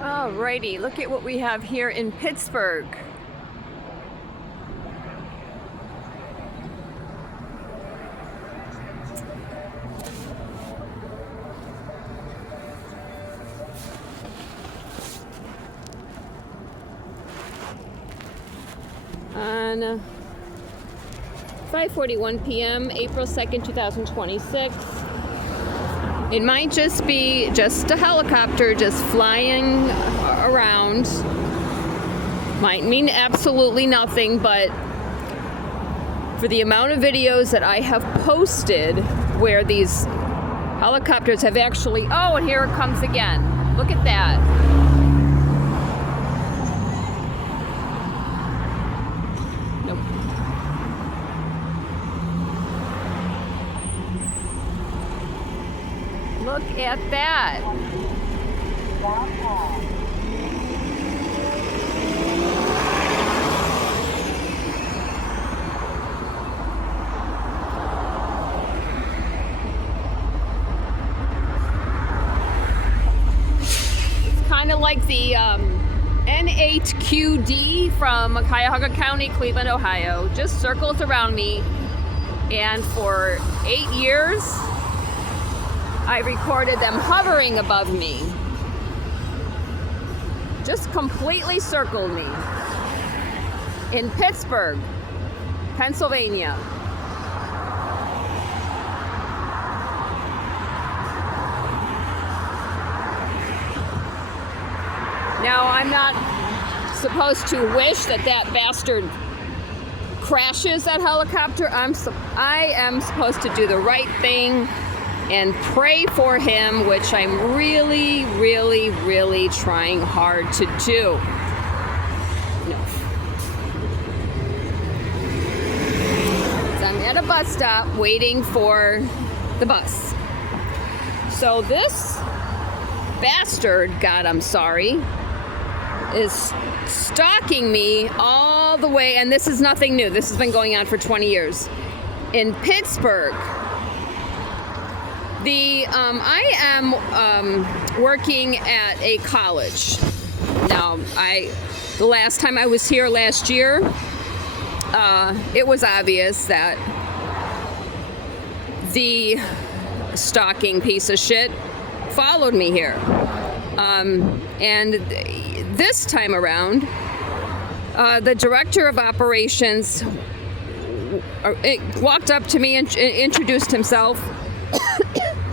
Alrighty, look at what we have here in Pittsburgh. On 5:41 p.m., April 2nd, 2026. It might just be just a helicopter just flying around. Might mean absolutely nothing, but for the amount of videos that I have posted where these helicopters have actually... Oh, and here it comes again. Look at that. Nope. Look at that. It's kind of like the N8QD from Cuyahoga County, Cleveland, Ohio. Just circles around me. And for 8 years, I recorded them hovering above me. Just completely circled me. In Pittsburgh, Pennsylvania. Now, I'm not supposed to wish that that bastard crashes that helicopter. I am supposed to do the right thing and pray for him, which I'm really, really, really trying hard to do. No. So I'm at a bus stop waiting for the bus. So this bastard, God, I'm sorry, is stalking me all the way, and this is nothing new. This has been going on for 20 years. In Pittsburgh, I am working at a college. Now, the last time I was here last year, it was obvious that the stalking piece of shit followed me here. And this time around, the director of operations walked up to me and introduced himself.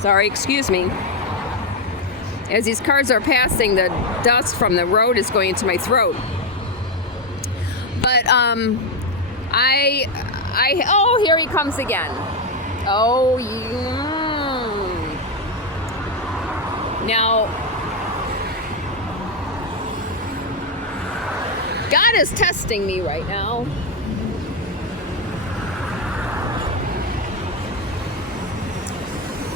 Sorry, excuse me. As these cars are passing, the dust from the road is going into my throat. But oh, here he comes again. Oh, yeah. Now, God is testing me right now.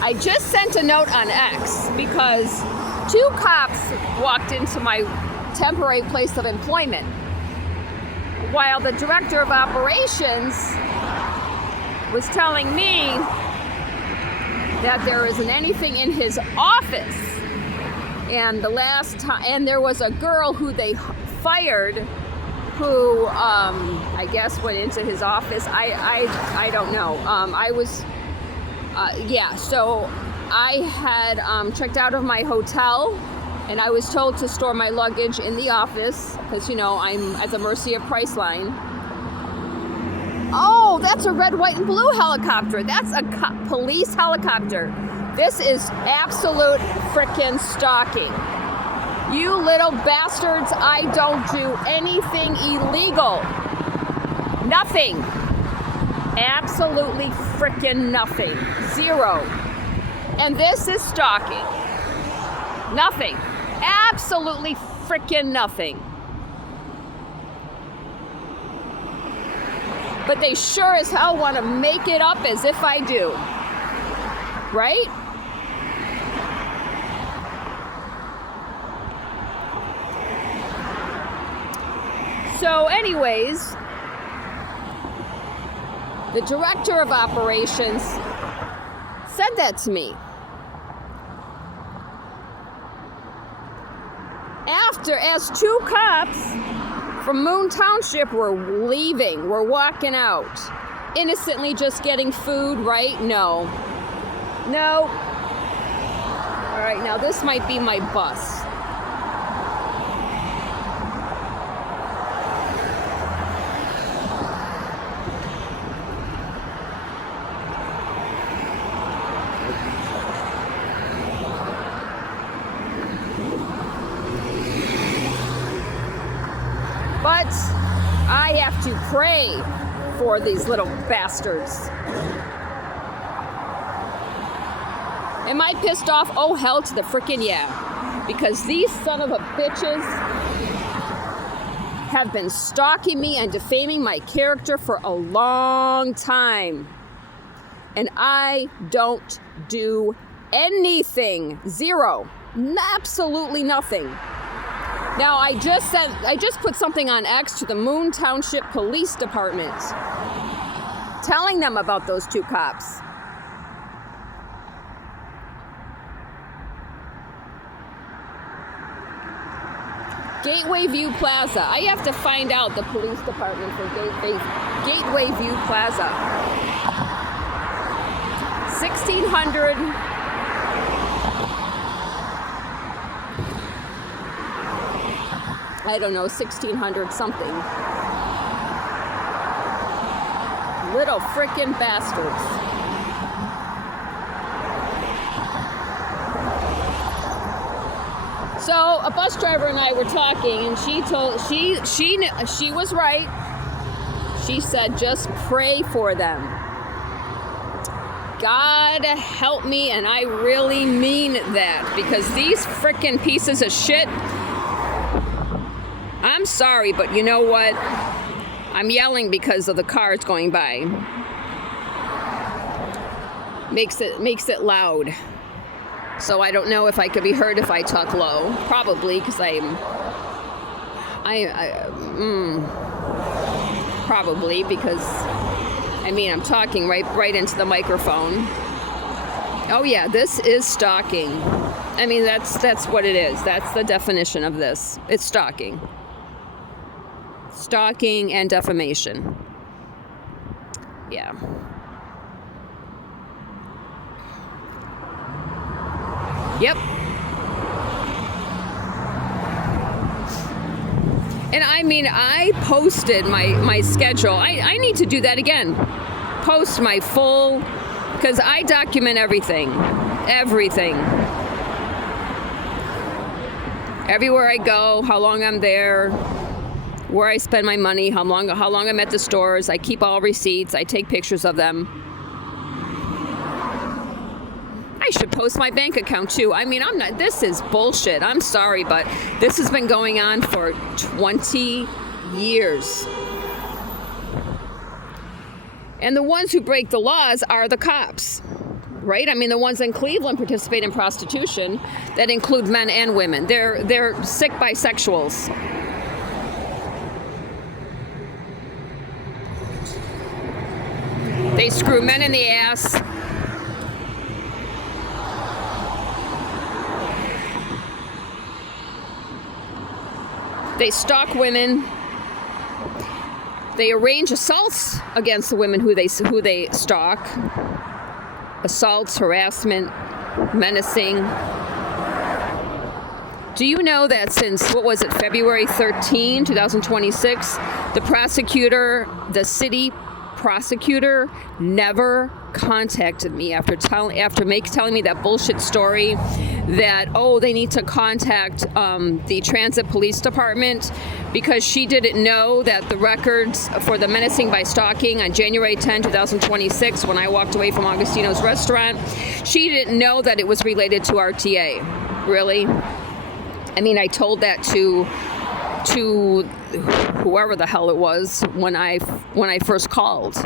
I just sent a note on X because 2 cops walked into my temporary place of employment while the director of operations was telling me that there isn't anything in his office. And the last time, and there was a girl who they fired who I guess went into his office. I don't know. So I had checked out of my hotel, and I was told to store my luggage in the office because, you know, I'm at the mercy of Priceline. Oh, that's a red, white, and blue helicopter. That's a police helicopter. This is absolute frickin' stalking. You little bastards, I don't do anything illegal. Nothing. Absolutely frickin' nothing. Zero. And this is stalking. Nothing. Absolutely frickin' nothing. But they sure as hell want to make it up as if I do. Right? So anyways, the director of operations said that to me. as two cops from Moon Township were leaving, were walking out, innocently just getting food, right? No. All right, now this might be my bus. But I have to pray for these little bastards. Am I pissed off? Oh, hell to the frickin' yeah. Because these son of a bitches have been stalking me and defaming my character for a long time. And I don't do anything. Zero. Absolutely nothing. Now, I just put something on X to the Moon Township Police Department, telling them about those two cops. Gateway View Plaza. I have to find out the police department for Gateway View Plaza. 1600. I don't know, 1600 something. Little frickin' bastards. So a bus driver and I were talking, and she was right. She said, just pray for them. God help me, and I really mean that, because these frickin' pieces of shit, I'm sorry, but you know what? I'm yelling because of the cars going by. Makes it loud. So I don't know if I could be heard if I talk low. Probably, because probably because I'm talking right into the microphone. Oh yeah, this is stalking. That's what it is. That's the definition of this. It's stalking. Stalking and defamation. Yeah. Yep. And I posted my schedule. I need to do that again. Post my full, because I document everything. Everything. Everywhere I go, how long I'm there, where I spend my money, how long I'm at the stores. I keep all receipts. I take pictures of them. I should post my bank account too. This is bullshit. I'm sorry, but this has been going on for 20 years. And the ones who break the laws are the cops, right? The ones in Cleveland participate in prostitution that include men and women. They're sick bisexuals. They screw men in the ass. They stalk women. They arrange assaults against the women who they stalk. Assaults, harassment, menacing. Do you know that since, February 13, 2026, the city prosecutor never contacted me after telling me that bullshit story that, they need to contact the transit police department because she didn't know that the records for the menacing by stalking on January 10, 2026, when I walked away from Augustino's restaurant, she didn't know that it was related to RTA. Really? I told that to whoever the hell it was when I first called.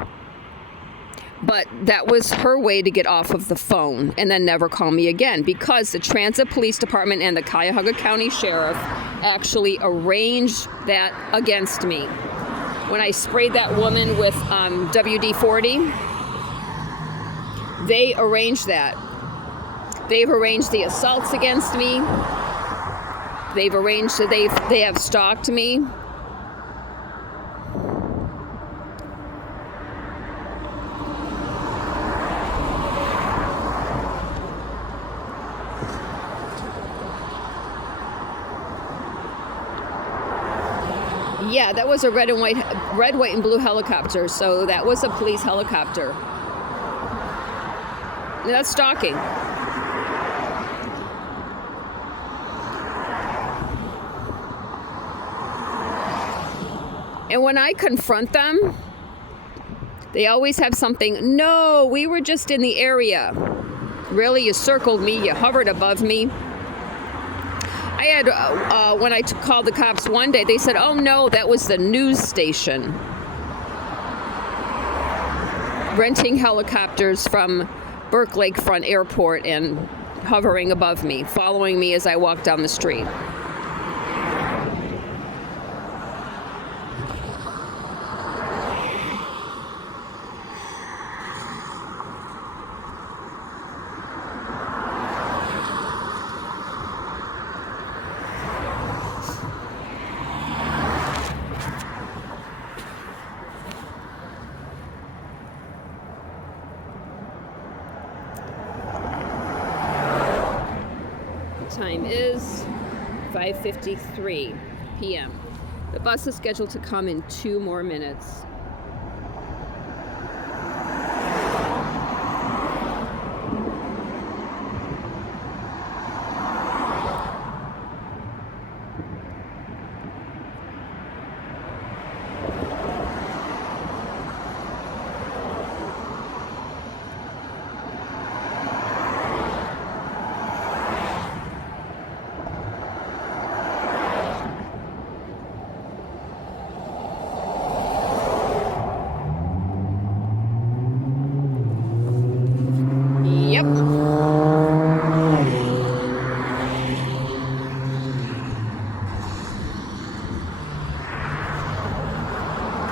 But that was her way to get off of the phone and then never call me again, because the Transit Police Department and the Cuyahoga County Sheriff actually arranged that against me. When I sprayed that woman with WD-40, they arranged that. They've arranged the assaults against me. They've arranged that they have stalked me. Yeah, that was a red, white, and blue helicopter. So that was a police helicopter. That's stalking. And when I confront them, they always have something. No, we were just in the area. Really, you circled me, you hovered above me. I had, when I called the cops one day, they said, oh no, that was the news station. Renting helicopters from Burke Lakefront Airport and hovering above me, following me as I walked down the street. Time is 5:53 p.m. The bus is scheduled to come in 2 more minutes.